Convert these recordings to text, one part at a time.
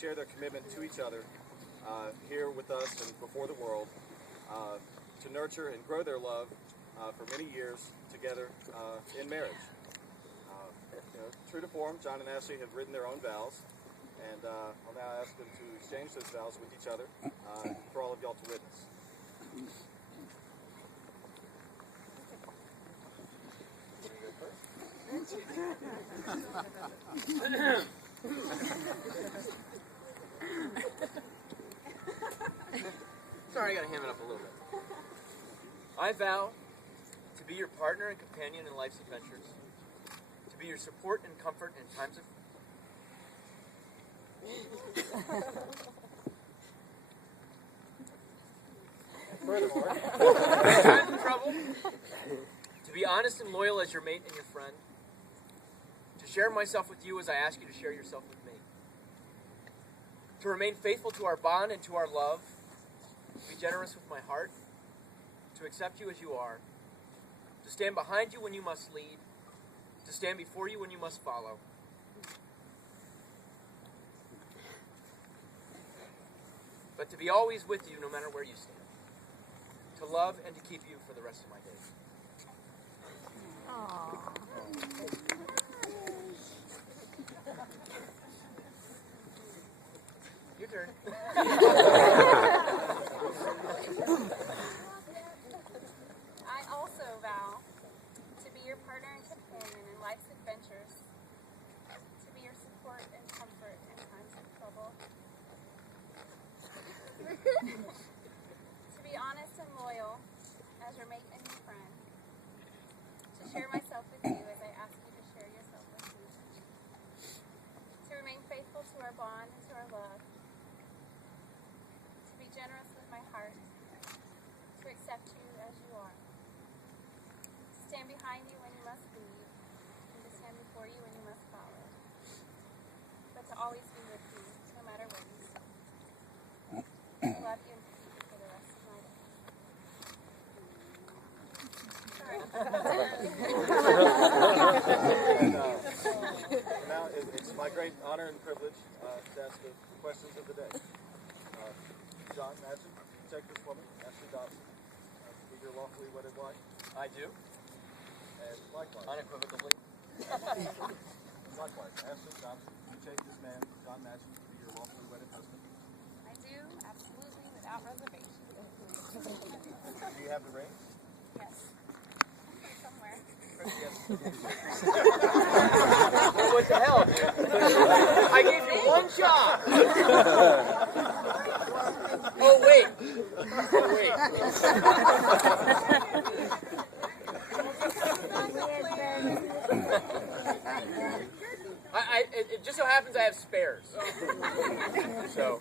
share their commitment to each other here with us and before the world, to nurture and grow their love for many years together in marriage. True to form, John and Ashley have written their own vows, and I'll now ask them to exchange those vows with each other for all of y'all to witness. Sorry, I gotta ham it up a little bit. I vow to be your partner and companion in life's adventures, to be your support and comfort in times of furthermore, in times of trouble, to be honest and loyal as your mate and your friend, to share myself with you as I ask you to share yourself with me, to remain faithful to our bond and to our love, to be generous with my heart, to accept you as you are, to stand behind you when you must lead, to stand before you when you must follow, but to be always with you no matter where you stand, to love and to keep you for the rest of my days. Aww. Your turn. I also vow to be your partner and companion in life's adventures, to be your support and comfort in times of trouble, to be honest and loyal as your mate and your friend, to share myself with you as I ask you to share yourself with me, to remain faithful to our bond and to our love, to be generous with my heart, to accept you as you are, to stand behind you when you must lead, and to stand before you when you must follow, but to always be with you no matter where you stand. I love you and keep you for the rest of my days. Sorry. Now it's my great honor and privilege to ask the questions of the day. John, Ashley, you take this woman, Ashley Dopson, to be your lawfully wedded wife. I do, And likewise, unequivocally. Ashley Dopson, you take this man, John Machen, to be your lawfully wedded husband. I do, absolutely, without reservation. Do you have the ring? Yes. Somewhere. What the hell, dude? I gave you one shot. Oh, wait. It just so happens I have spares. So.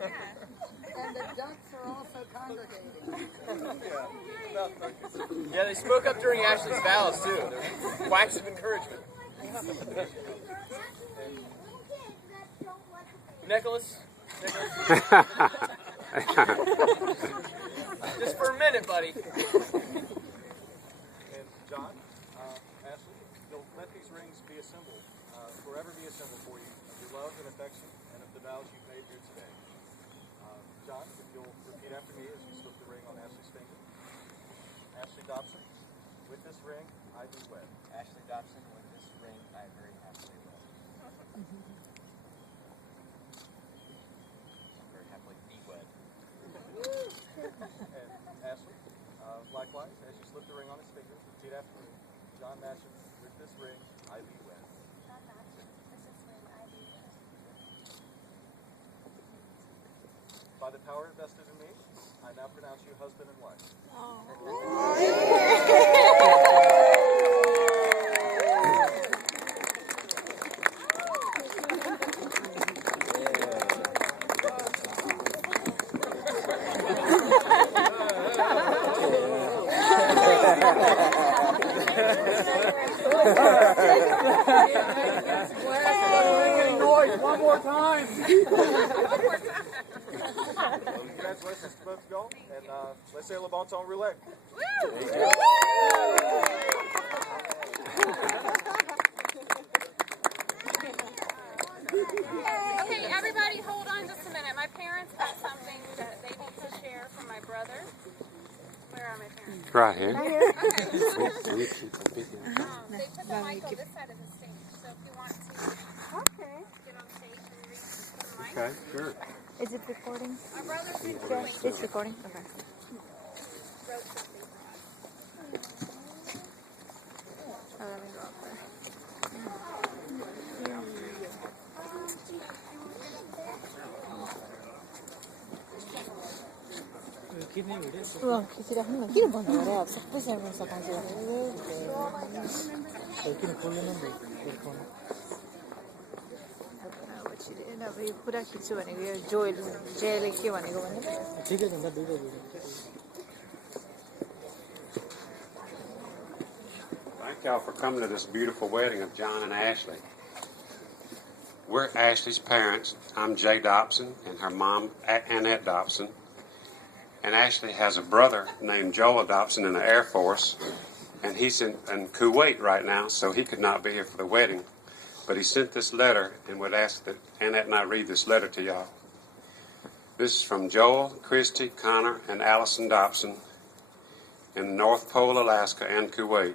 And the ducks are also congregating. Yeah, they spoke up during Ashley's vows, too. They're quacks of encouragement. Nicholas? Just for a minute, buddy. And John, Ashley, you'll let these rings be a symbol, forever be a symbol for you of your love and affection and of the vows you've made here today. John, if you'll repeat after me as we slip the ring on Ashley's finger. Ashley Dopson, with this ring, I do wed. Ashley Dopson, with this ring, I very happily wed. Very happily be wed. And Ashley, likewise, as you slip the ring on his finger, repeat after me. John Machen, with this ring, I be wed. Not matching. This is when I do this. By the power invested in me, I now pronounce you husband and wife. One more time. Congratulations to both of y'all, and let's say le bon temps roulette. parents have something that they need to share from my brother. Where are my parents? Right here. Okay. They put the mic on this side of the stage, so if you want to get on stage and read the mic. Okay, sure. Is it recording? My brother It's recording? Okay. wrote something. Let me go up there. 우와, 기지가 한번 길을 보는 거래요. 석부시 하면서 가지고. पूरा खिच्यो भनेको यो जयले के भनेको भने Thank y'all for coming to this beautiful wedding of John and Ashley. We're Ashley's parents. I'm Jay Dopson and her mom, Annette Dopson. And Ashley has a brother named Joel Dopson in the Air Force. And he's in Kuwait right now, so he could not be here for the wedding. But he sent this letter and would ask that Annette and I read this letter to y'all. This is from Joel, Christy, Connor, and Allison Dopson in North Pole, Alaska, and Kuwait.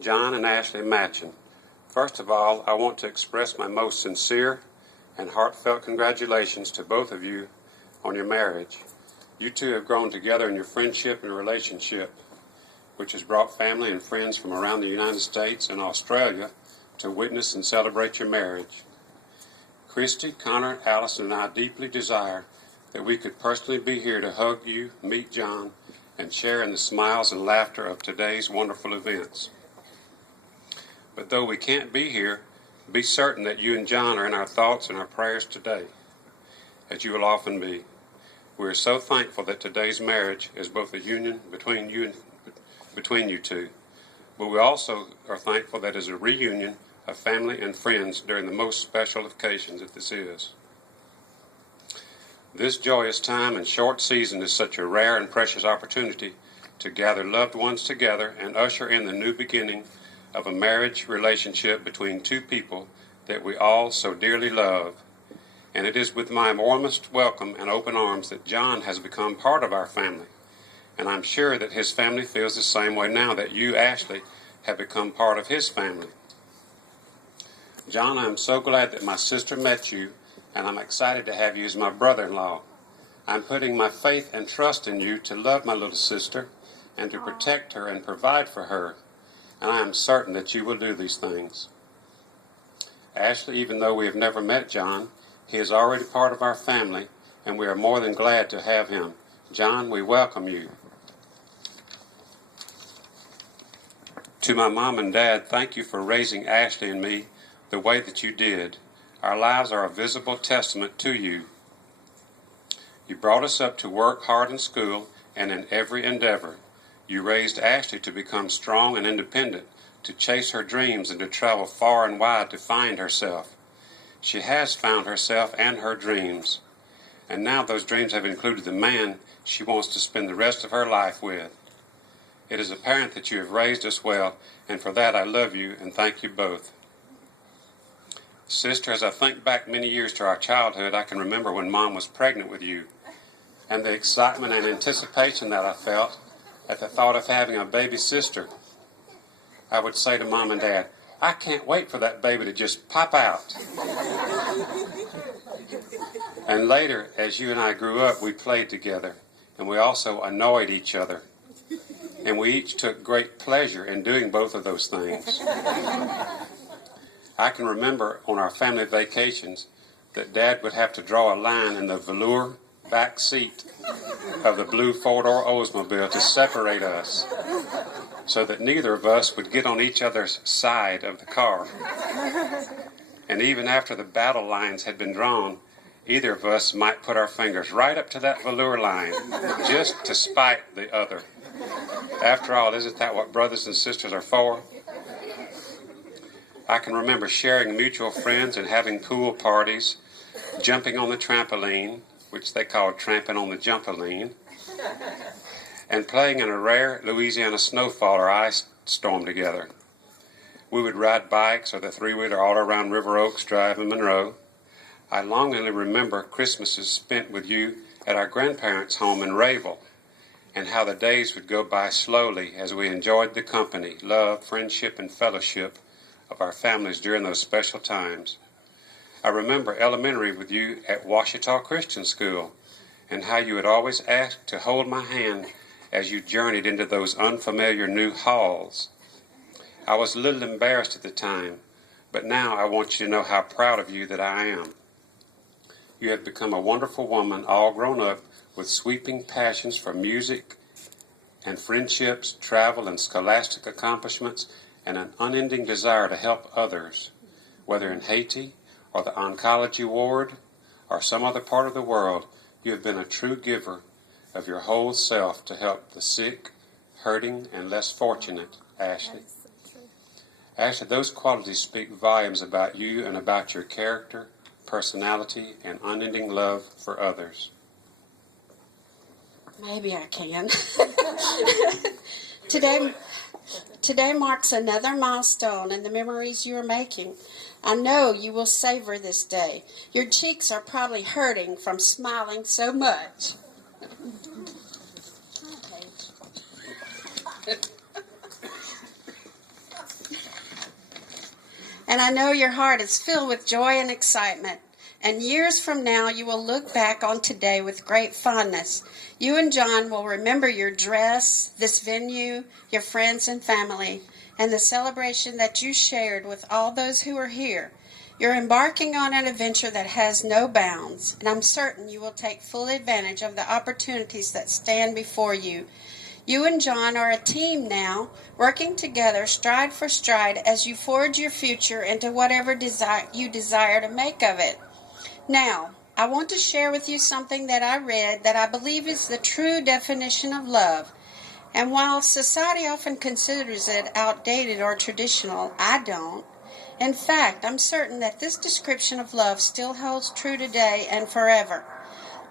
John and Ashley Machen. First of all, I want to express my most sincere and heartfelt congratulations to both of you on your marriage. You two have grown together in your friendship and relationship, which has brought family and friends from around the United States and Australia to witness and celebrate your marriage. Christy, Connor, Allison, and I deeply desire that we could personally be here to hug you, meet John, and share in the smiles and laughter of today's wonderful events. But though we can't be here, be certain that you and John are in our thoughts and our prayers today, as you will often be. We are so thankful that today's marriage is both a union between you two, but we also are thankful that it is a reunion of family and friends during the most special occasions that this is. This joyous time and short season is such a rare and precious opportunity to gather loved ones together and usher in the new beginning of a marriage relationship between two people that we all so dearly love. And it is with my warmest welcome and open arms that John has become part of our family. And I'm sure that his family feels the same way now that you, Ashley, have become part of his family. John, I'm so glad that my sister met you, and I'm excited to have you as my brother-in-law. I'm putting my faith and trust in you to love my little sister and to protect her and provide for her. And I am certain that you will do these things. Ashley, even though we have never met John, he is already part of our family, and we are more than glad to have him. John, we welcome you. To my mom and dad, thank you for raising Ashley and me the way that you did. Our lives are a visible testament to you. You brought us up to work hard in school and in every endeavor. You raised Ashley to become strong and independent, to chase her dreams and to travel far and wide to find herself. She has found herself and her dreams. And now those dreams have included the man she wants to spend the rest of her life with. It is apparent that you have raised us well, and for that I love you and thank you both. Sister, as I think back many years to our childhood, I can remember when Mom was pregnant with you, and the excitement and anticipation that I felt at the thought of having a baby sister. I would say to Mom and Dad, I can't wait for that baby to just pop out. And later, as you and I grew up, we played together, and we also annoyed each other. And we each took great pleasure in doing both of those things. I can remember on our family vacations that Dad would have to draw a line in the velour back seat of the blue four-door Oldsmobile to separate us, so that neither of us would get on each other's side of the car. And even after the battle lines had been drawn, either of us might put our fingers right up to that velour line, just to spite the other. After all, isn't that what brothers and sisters are for? I can remember sharing mutual friends and having pool parties, jumping on the trampoline, which they called tramping on the jumpaline, and playing in a rare Louisiana snowfall or ice storm together. We would ride bikes or the three-wheeler all around River Oaks Drive in Monroe. I longingly remember Christmases spent with you at our grandparents' home in Rayville, and how the days would go by slowly as we enjoyed the company, love, friendship, and fellowship of our families during those special times. I remember elementary with you at Ouachita Christian School, and how you would always ask to hold my hand as you journeyed into those unfamiliar new halls. I was a little embarrassed at the time, but now I want you to know how proud of you that I am. You have become a wonderful woman, all grown up, with sweeping passions for music and friendships, travel and scholastic accomplishments, and an unending desire to help others, whether in Haiti or the oncology ward or some other part of the world. You have been a true giver of your whole self to help the sick, hurting, and less fortunate, Ashley. Ashley, those qualities speak volumes about you and about your character, personality, and unending love for others. Maybe I can. Today marks another milestone in the memories you are making. I know you will savor this day. Your cheeks are probably hurting from smiling so much. And I know your heart is filled with joy and excitement. And years from now, you will look back on today with great fondness. You and John will remember your dress, this venue, your friends and family, and the celebration that you shared with all those who are here. You're embarking on an adventure that has no bounds, and I'm certain you will take full advantage of the opportunities that stand before you. You and John are a team now, working together stride for stride as you forge your future into whatever you desire to make of it. Now, I want to share with you something that I read that I believe is the true definition of love. And while society often considers it outdated or traditional, I don't. In fact, I'm certain that this description of love still holds true today and forever.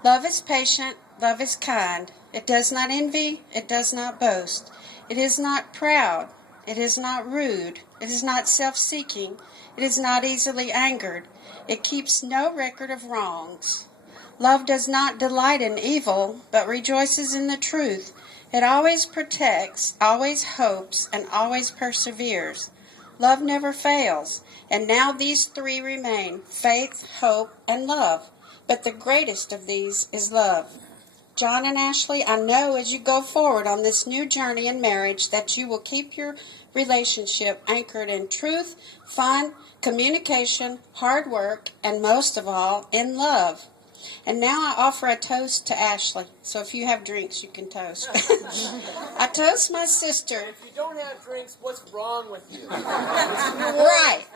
Love is patient, love is kind. It does not envy, it does not boast. It is not proud, it is not rude, it is not self-seeking, it is not easily angered. It keeps no record of wrongs. Love does not delight in evil, but rejoices in the truth. It always protects, always hopes, and always perseveres. Love never fails. And now these three remain: faith, hope, and love. But the greatest of these is love. John and Ashley, I know as you go forward on this new journey in marriage that you will keep your relationship anchored in truth, fun, communication, hard work, and most of all, in love. And now I offer a toast to Ashley. So if you have drinks, you can toast. I toast my sister. If you don't have drinks, what's wrong with you? Right.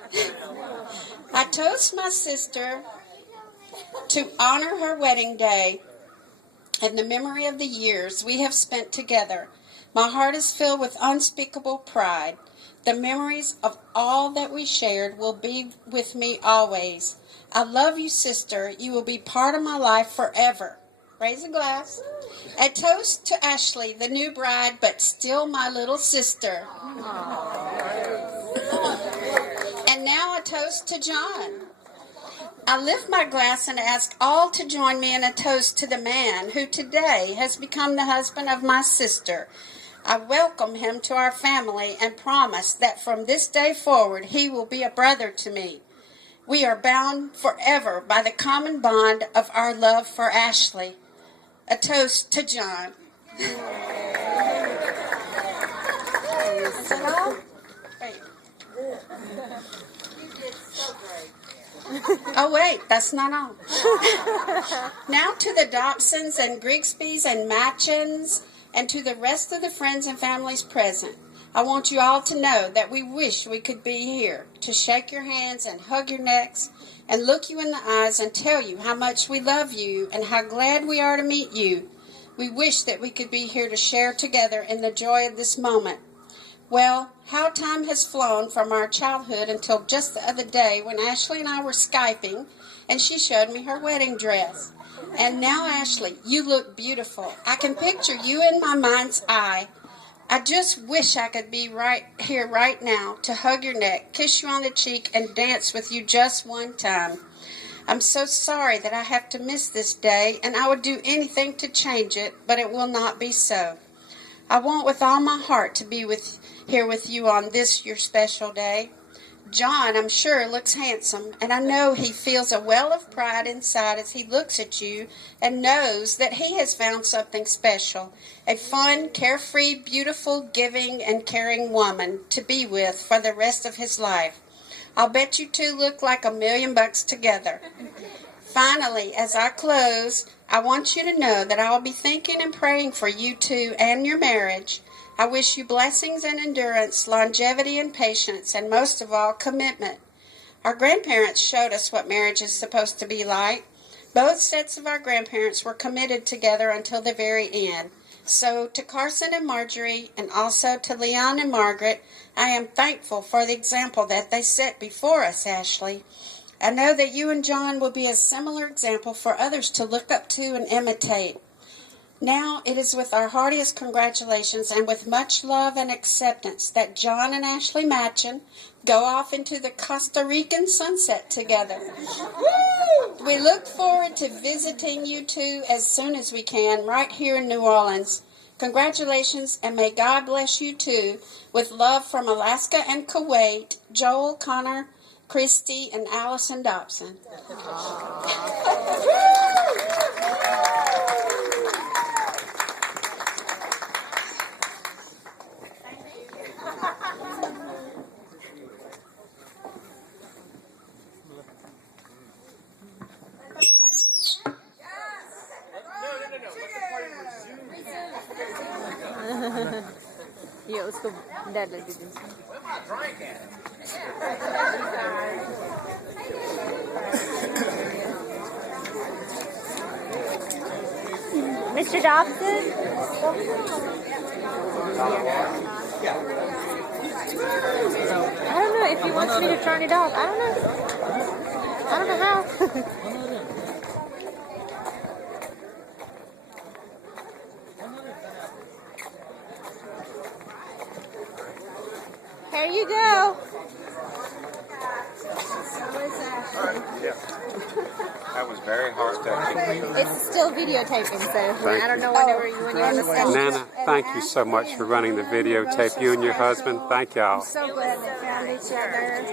I toast my sister to honor her wedding day and the memory of the years we have spent together. My heart is filled with unspeakable pride. The memories of all that we shared will be with me always. I love you, sister. You will be part of my life forever. Raise a glass. A toast to Ashley, the new bride, but still my little sister. And now a toast to John. I lift my glass and ask all to join me in a toast to the man who today has become the husband of my sister. I welcome him to our family and promise that from this day forward he will be a brother to me. We are bound forever by the common bond of our love for Ashley. A toast to John. Is that all? Wait. Oh, wait, that's not all. Now to the Dopsons and Grigsbys and Machins and to the rest of the friends and families present. I want you all to know that we wish we could be here to shake your hands and hug your necks and look you in the eyes and tell you how much we love you and how glad we are to meet you. We wish that we could be here to share together in the joy of this moment. Well, how time has flown from our childhood until just the other day when Ashley and I were Skyping and she showed me her wedding dress. And now, Ashley, you look beautiful. I can picture you in my mind's eye. I just wish I could be right here right now to hug your neck, kiss you on the cheek, and dance with you just one time. I'm so sorry that I have to miss this day, and I would do anything to change it, but it will not be so. I want with all my heart to be here with you on this your special day. John, I'm sure, looks handsome, and I know he feels a well of pride inside as he looks at you and knows that he has found something special, a fun, carefree, beautiful, giving, and caring woman to be with for the rest of his life. I'll bet you two look like $1 million together. Finally, as I close, I want you to know that I will be thinking and praying for you two and your marriage. I wish you blessings and endurance, longevity and patience, and most of all, commitment. Our grandparents showed us what marriage is supposed to be like. Both sets of our grandparents were committed together until the very end. So to Carson and Marjorie, and also to Leon and Margaret, I am thankful for the example that they set before us, Ashley. I know that you and John will be a similar example for others to look up to and imitate. Now it is with our heartiest congratulations and with much love and acceptance that John and Ashley Machen go off into the Costa Rican sunset together. We look forward to visiting you two as soon as we can right here in New Orleans. Congratulations, and may God bless you two. With love from Alaska and Kuwait, Joel, Connor, Christy, and Allison Dopson. Yeah, let's go. Dad, let's do this. Mr. Dobson? I don't know if he wants me to turn it off. I don't know. I don't know how. There you go. That was very heart-touching. It's still videotaping, so I don't know when you want to stop. Nana, thank you so much for running the videotape. You and your husband, thank y'all. So glad they found each other.